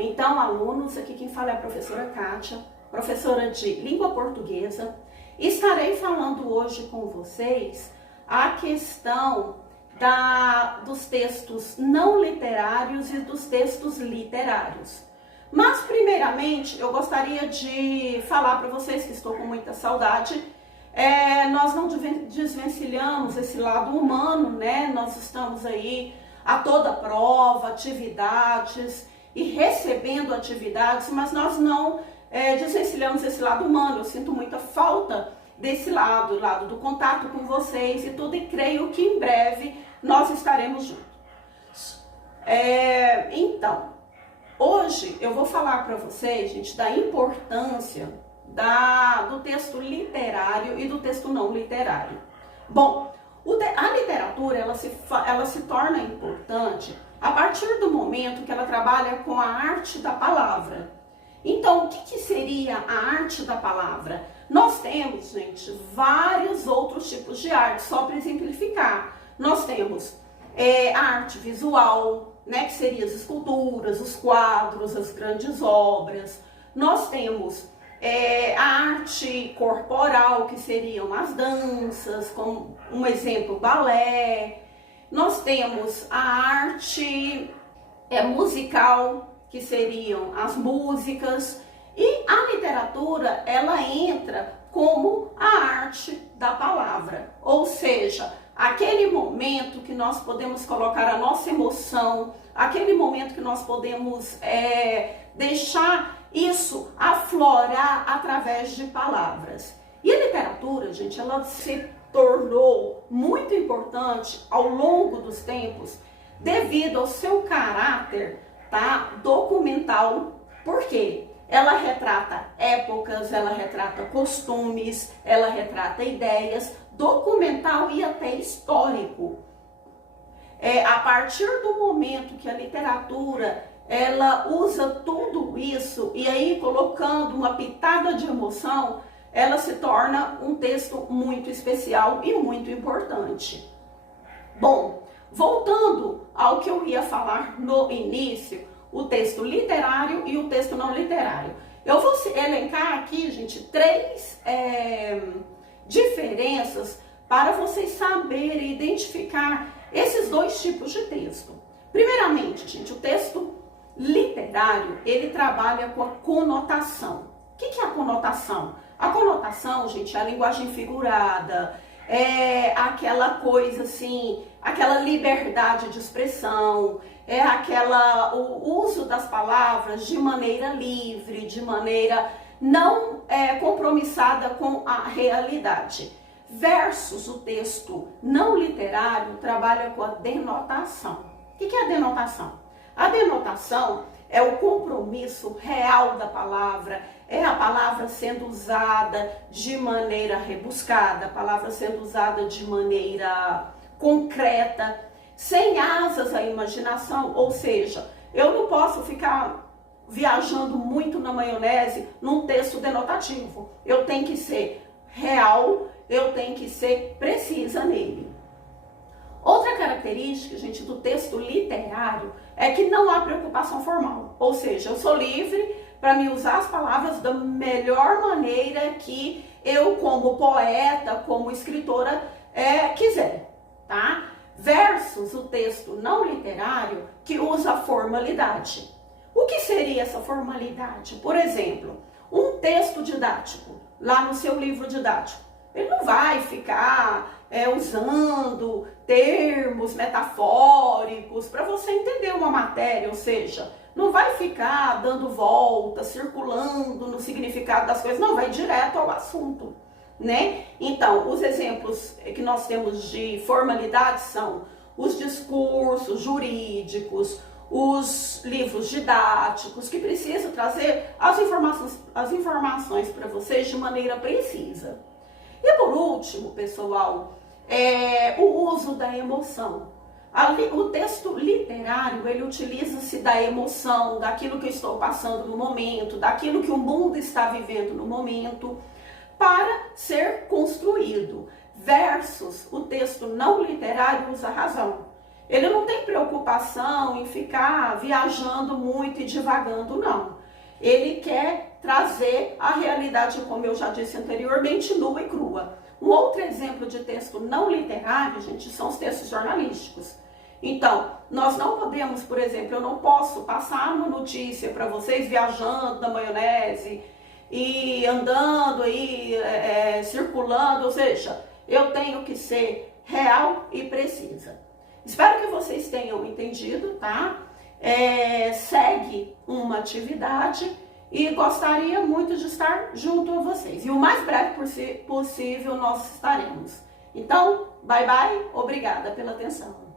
Então, alunos, aqui quem fala é a professora Kátia, professora de língua portuguesa. Estarei falando hoje com vocês a questão dos textos não literários e dos textos literários. Mas, primeiramente, eu gostaria de falar para vocês que estou com muita saudade. Nós não desvencilhamos esse lado humano, né? Nós estamos aí a toda prova, atividades e recebendo atividades, mas nós não desvencilhamos esse lado humano. Eu sinto muita falta desse lado, o lado do contato com vocês e tudo, e creio que em breve nós estaremos juntos. Então, hoje eu vou falar para vocês, gente, da importância do texto literário e do texto não literário. Bom, a literatura ela se torna importante a partir do momento que ela trabalha com a arte da palavra. Então, o que seria a arte da palavra? Nós temos, gente, vários outros tipos de arte, só para exemplificar. Nós temos a arte visual, né, que seriam as esculturas, os quadros, as grandes obras. Nós temos a arte corporal, que seriam as danças, como um exemplo, balé. Nós temos a arte musical, que seriam as músicas. E a literatura, ela entra como a arte da palavra, ou seja, aquele momento que nós podemos colocar a nossa emoção, aquele momento que nós podemos deixar isso aflorar através de palavras. E a literatura, gente, ela se tornou muito importante ao longo dos tempos devido ao seu caráter, documental. Por quê? Ela retrata épocas, ela retrata costumes, ela retrata ideias, documental e até histórico. A partir do momento que a literatura ela usa tudo isso, e aí colocando uma pitada de emoção, ela se torna um texto muito especial e muito importante. Bom, voltando ao que eu ia falar no início, o texto literário e o texto não literário. Eu vou elencar aqui, gente, 3 diferenças para vocês saberem identificar esses 2 tipos de texto. Primeiramente, gente, o texto literário, ele trabalha com a conotação. O que é a conotação? A conotação, gente, é a linguagem figurada, é aquela coisa assim, aquela liberdade de expressão, o uso das palavras de maneira livre, de maneira não compromissada com a realidade. Versus o texto não literário trabalha com a denotação. O que é a denotação? A denotação é o compromisso real da palavra, é a palavra sendo usada de maneira rebuscada, a palavra sendo usada de maneira concreta, sem asas à imaginação. Ou seja, eu não posso ficar viajando muito na maionese num texto denotativo. Eu tenho que ser real, eu tenho que ser precisa nele. Outra característica, gente, do texto literário é que não há preocupação formal. Ou seja, eu sou livre para me usar as palavras da melhor maneira que eu, como poeta, como escritora, quiser, tá? Versus o texto não literário, que usa a formalidade. O que seria essa formalidade? Por exemplo, um texto didático, lá no seu livro didático, ele não vai ficar usando termos metafóricos para você entender uma matéria, ou seja, não vai ficar dando volta, circulando no significado das coisas, não, vai direto ao assunto, né? Então, os exemplos que nós temos de formalidade são os discursos jurídicos, os livros didáticos, que precisam trazer as informações para vocês de maneira precisa. E por último, pessoal, o uso da emoção. O texto literário, ele utiliza-se da emoção, daquilo que eu estou passando no momento, daquilo que o mundo está vivendo no momento, para ser construído. Versus o texto não literário usa a razão. ele não tem preocupação em ficar viajando muito e divagando, não. Ele quer trazer a realidade, como eu já disse anteriormente, nua e crua. Um outro exemplo de texto não literário, gente, são os textos jornalísticos. Então, nós não podemos, por exemplo, eu não posso passar uma notícia para vocês viajando na maionese e andando aí, circulando, ou seja, eu tenho que ser real e precisa. Espero que vocês tenham entendido, tá? Segue uma atividade e gostaria muito de estar junto a vocês. E o mais breve possível nós estaremos. Então, bye bye, obrigada pela atenção.